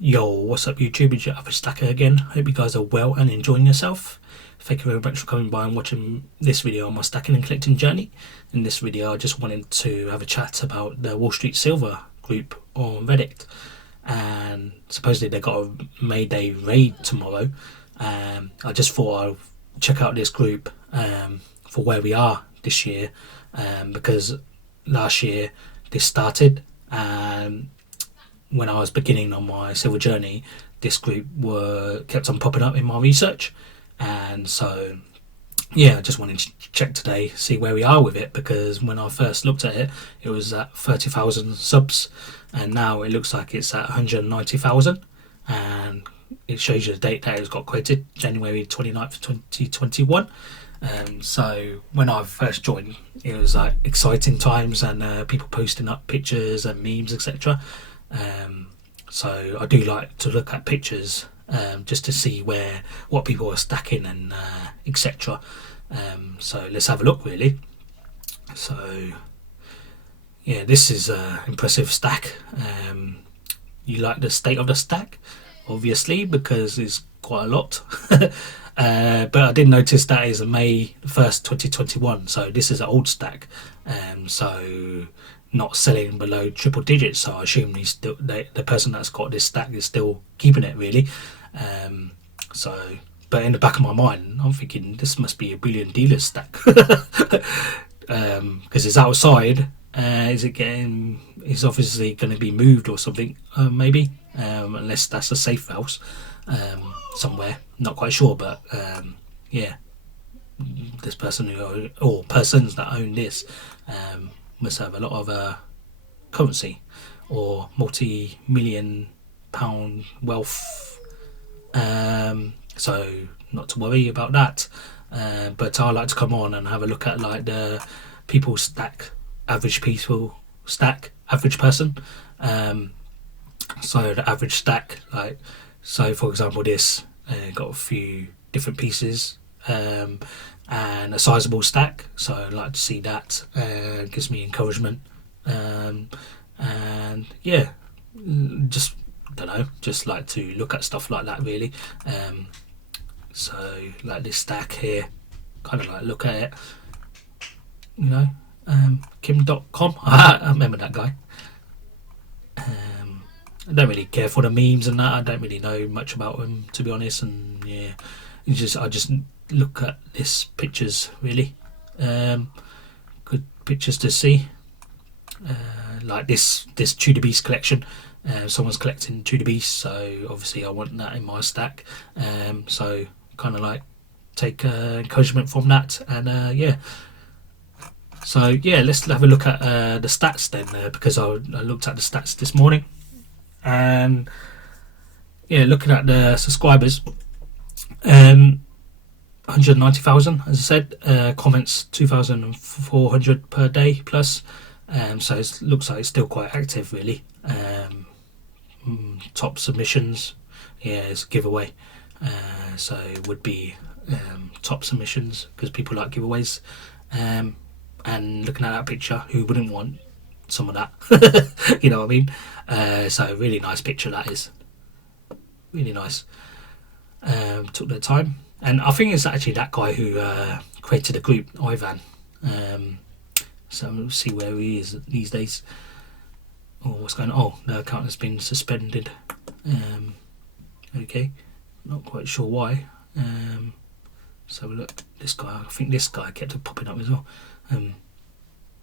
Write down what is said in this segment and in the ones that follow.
Yo, what's up YouTube? It's your other stacker again. Hope you guys are well and enjoying yourself. Thank you very much for coming by and watching this video on my stacking and collecting journey. In this video I just wanted to have a chat about the Wall Street Silver group on Reddit, and supposedly they got a May Day raid tomorrow. I just thought I'll check out this group for where we are this year, because last year this started, and when I was beginning on my silver journey, this group kept on popping up in my research, and so yeah, I just wanted to check today, see where we are with it, because when I first looked at it, it was at 30,000 subs, and now it looks like it's at 190,000, and it shows you the date that it was got created, January 29th, 2021. So when I first joined, it was like exciting times, and people posting up pictures and memes, etc. So I do like to look at pictures, just to see what people are stacking and etc. So let's have a look really. So yeah, this is an impressive stack. You like the state of the stack, obviously, because it's quite a lot. But I did notice that is a May 1st 2021, so this is an old stack, so not selling below triple digits, so I assume the person that's got this stack is still keeping it really. But in the back of my mind I'm thinking this must be a billion dealers stack, because it's outside. It's obviously going to be moved or something, maybe, unless that's a safe house somewhere, not quite sure, but yeah, this person or persons that own this must have a lot of currency or multi-million pound wealth, so not to worry about that. But I like to come on and have a look at like the people stack, average people stack, average person. So the average stack, like, so for example this got a few different pieces, and a sizable stack, so I like to see that. Gives me encouragement, and yeah, just don't know, just like to look at stuff like that really. So like this stack here, kind of like look at it, you know. Kim.com, I remember that guy. I don't really care for the memes and that. I don't really know much about him, to be honest, and yeah, I just look at this pictures really. Good pictures to see, like this Tudor Beast collection. Someone's collecting Tudor Beast, so obviously I want that in my stack, so kind of like take encouragement from that, and yeah. So yeah, let's have a look at the stats then, because I looked at the stats this morning, and yeah, looking at the subscribers, 190,000 as I said, comments 2,400 per day plus, so it looks like it's still quite active really. Top submissions, yeah, it's a giveaway, so it would be top submissions because people like giveaways. And looking at that picture, who wouldn't want some of that? You know what I mean? So really nice picture that is, really nice. Took their time, and I think it's actually that guy who created the group, Ivan. So we'll see where he is these days. Oh, what's going on? Oh, the account has been suspended. Okay, not quite sure why. So look, this guy, I think this guy kept popping up as well.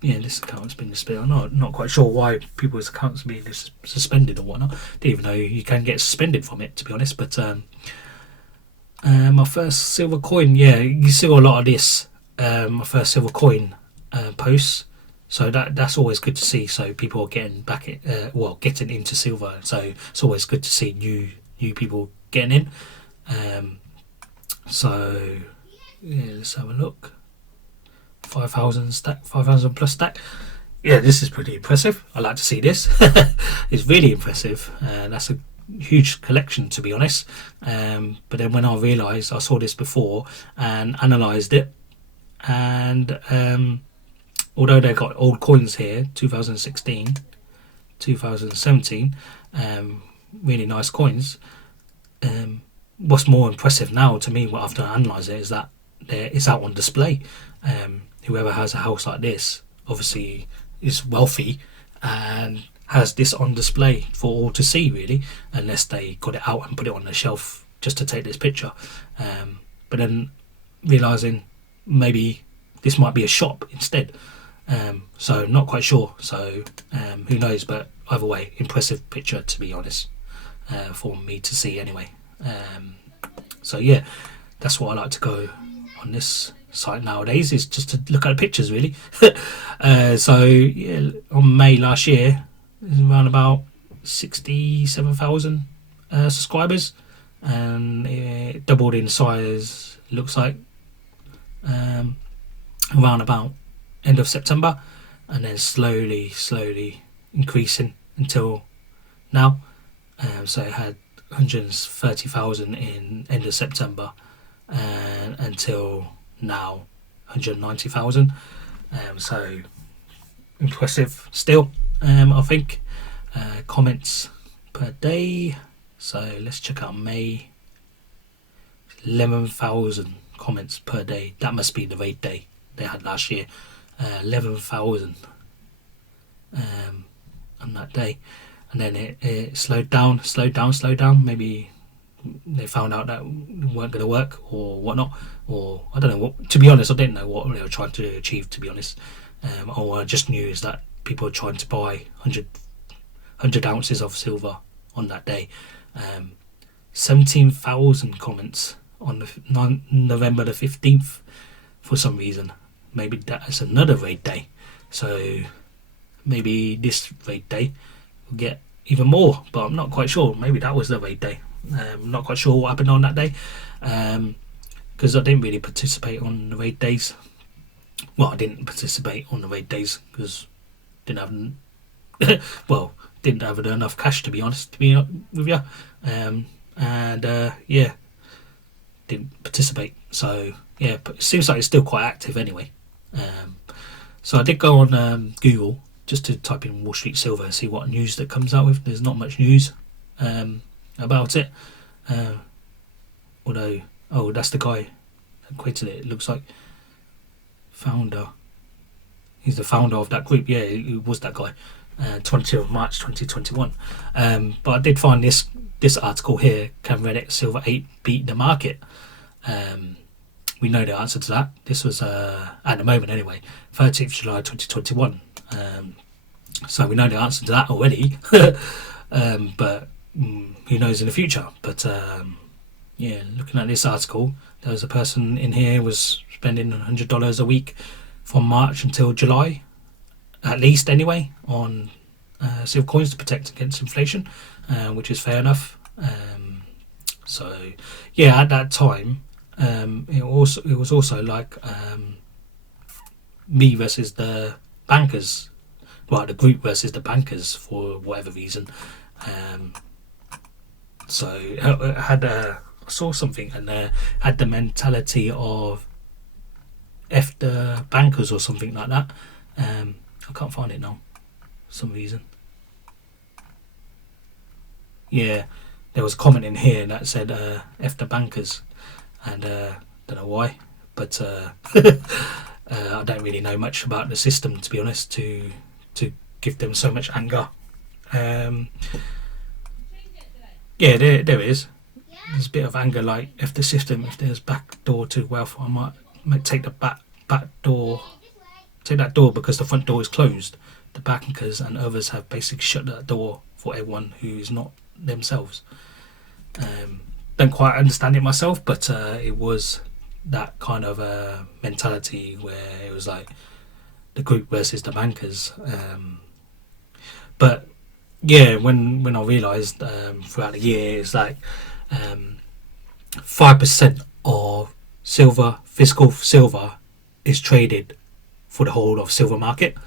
Yeah, this account's been suspended. I'm not quite sure why people's accounts are being suspended or whatnot. Didn't even know you can get suspended from it, to be honest. But my first silver coin, yeah, you see a lot of this. My first silver coin posts, so that's always good to see. So people are getting back, getting into silver. So it's always good to see new people getting in. So yeah, let's have a look. 5,000 stack, 5,000 plus stack. Yeah, this is pretty impressive. I like to see this. It's really impressive, and that's a huge collection, to be honest. But then when I realised I saw this before and analysed it, and although they got old coins here, 2016, 2017, really nice coins. What's more impressive now to me, after I analyse it, is that it's out on display. Whoever has a house like this obviously is wealthy and has this on display for all to see, really, unless they got it out and put it on the shelf just to take this picture. But then realising maybe this might be a shop instead. So not quite sure. So who knows? But either way, impressive picture, to be honest, for me to see anyway. So yeah, that's what I like to go on this site nowadays, is just to look at the pictures, really. So yeah, on May last year, it was around about 67,000 subscribers, and it doubled in size, looks like, around about end of September, and then slowly increasing until now. So it had 130,000 in end of September, and until now 190,000. So impressive still. I think comments per day, so let's check out May. 11,000 comments per day. That must be the raid day they had last year. 11,000 on that day, and then it slowed down. Maybe they found out that it weren't going to work or whatnot, or I don't know what. To be honest, I didn't know what they were trying to achieve, to be honest. All I just knew is that people were trying to buy 100 ounces of silver on that day. 17,000 comments on the November the 15th for some reason. Maybe that's another raid day, so maybe this raid day will get even more, but I'm not quite sure. Maybe that was the raid day. I'm not quite sure what happened on that day, because I didn't really participate on the raid days. Well, I didn't participate on the raid days because didn't have enough cash, to be honest, to be with you. Yeah, didn't participate. So yeah, but it seems like it's still quite active anyway. So I did go on Google just to type in Wall Street Silver and see what news that comes out with. There's not much news about it. Although, oh, that's the guy that created it. It looks like founder. He's the founder of that group. Yeah, it was that guy. 22 of March 2021. But I did find this article here. Can Reddit Silver 8 beat the market? We know the answer to that. This was at the moment anyway, 13th July 2021. So we know the answer to that already. But who knows in the future? But yeah, looking at this article, there was a person in here was spending $100 a week from March until July, at least anyway, on silver coins to protect against inflation, which is fair enough. So yeah, at that time, it was also like me versus the bankers, well, the group versus the bankers for whatever reason. So it had I saw something and had the mentality of F the bankers or something like that. I can't find it now for some reason. Yeah, there was a comment in here that said F the bankers, and don't know why, but I don't really know much about the system, to be honest, to give them so much anger. Yeah, there is. There's a bit of anger, like if the system, if there's back door to wealth, I might take the back door, take that door because the front door is closed. The bankers and others have basically shut that door for everyone who is not themselves. Don't quite understand it myself, but it was that kind of mentality where it was like the group versus the bankers. But yeah, when I realised throughout the year, it's like 5% of silver, physical silver, is traded for the whole of silver market.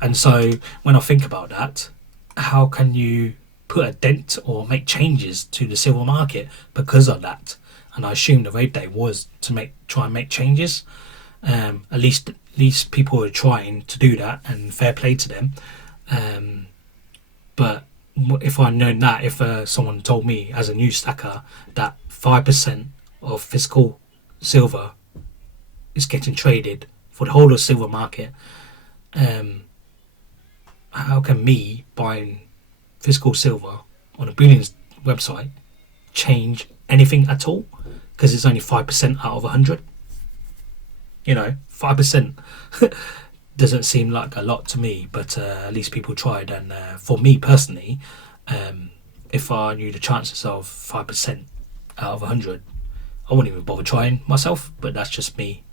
And so when I think about that, how can you put a dent or make changes to the silver market because of that? And I assume the raid day was to try and make changes. At least people are trying to do that, and fair play to them. But if I'd known that, if someone told me as a new stacker that 5% of physical silver is getting traded for the whole of silver market, um, how can me buying physical silver on a Boolean's website change anything at all? Because it's only 5% out of 100. 5% doesn't seem like a lot to me, but at least people tried. And for me personally, if I knew the chances of 5% out of 100, I wouldn't even bother trying myself. But that's just me.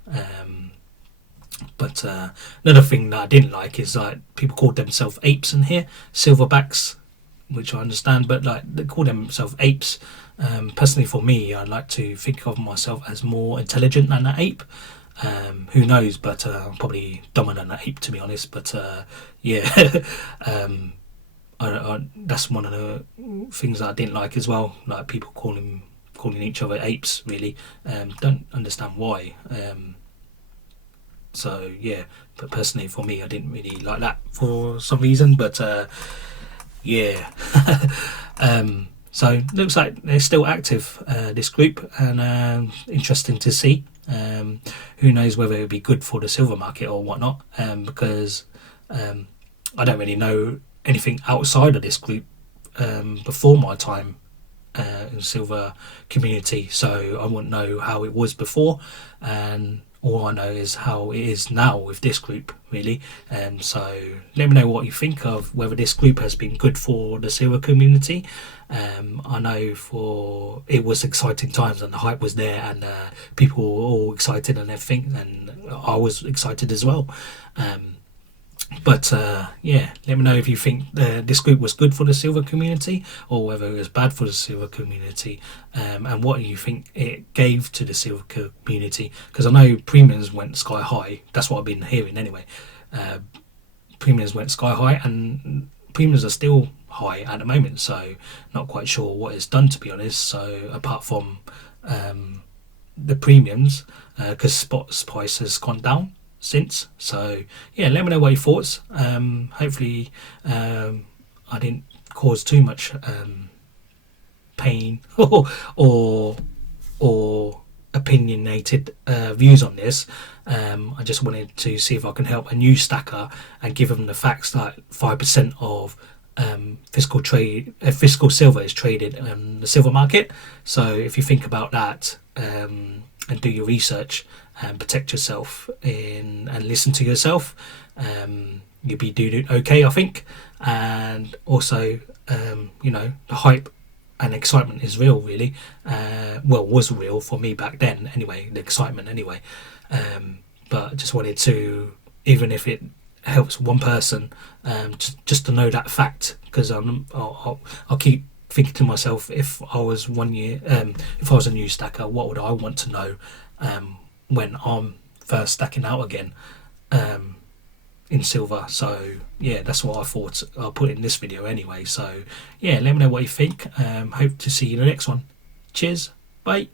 But another thing that I didn't like is like people called themselves apes in here, silverbacks, which I understand, but like they call themselves apes. Personally, for me, I like to think of myself as more intelligent than an ape. Who knows? But I'm probably dumber than an ape, to be honest. But yeah, that's one of the things that I didn't like as well. Like people calling each other apes. Really, don't understand why. So yeah, but personally for me, I didn't really like that for some reason. But yeah. So looks like they're still active, this group, and interesting to see. Who knows whether it would be good for the silver market or whatnot, because I don't really know anything outside of this group before my time in the silver community, so I wouldn't know how it was before, and all I know is how it is now with this group, really. So let me know what you think of whether this group has been good for the silver community. I know it was exciting times and the hype was there, and people were all excited and everything, and I was excited as well. But yeah, let me know if you think this group was good for the silver community or whether it was bad for the silver community, and what you think it gave to the silver community, because I know premiums went sky high. That's what I've been hearing anyway. Premiums went sky high, and premiums are still high at the moment, so not quite sure what it's done, to be honest. So apart from the premiums, because spot price has gone down since. So yeah, let me know what your thoughts. Hopefully I didn't cause too much pain or opinionated views on this. I just wanted to see if I can help a new stacker and give them the facts that 5% of physical silver is traded on the silver market. So if you think about that, and do your research and protect yourself and listen to yourself, you'll be doing okay, I think. And also, the hype and excitement is real, really. Was real for me back then anyway, the excitement anyway. But I just wanted to, even if it helps one person, just to know that fact, because I'll keep thinking to myself, if I was if I was a new stacker, what would I want to know when I'm first stacking out again in silver? So yeah, that's what I thought I'll put in this video anyway. So yeah, let me know what you think. Hope to see you in the next one. Cheers, bye.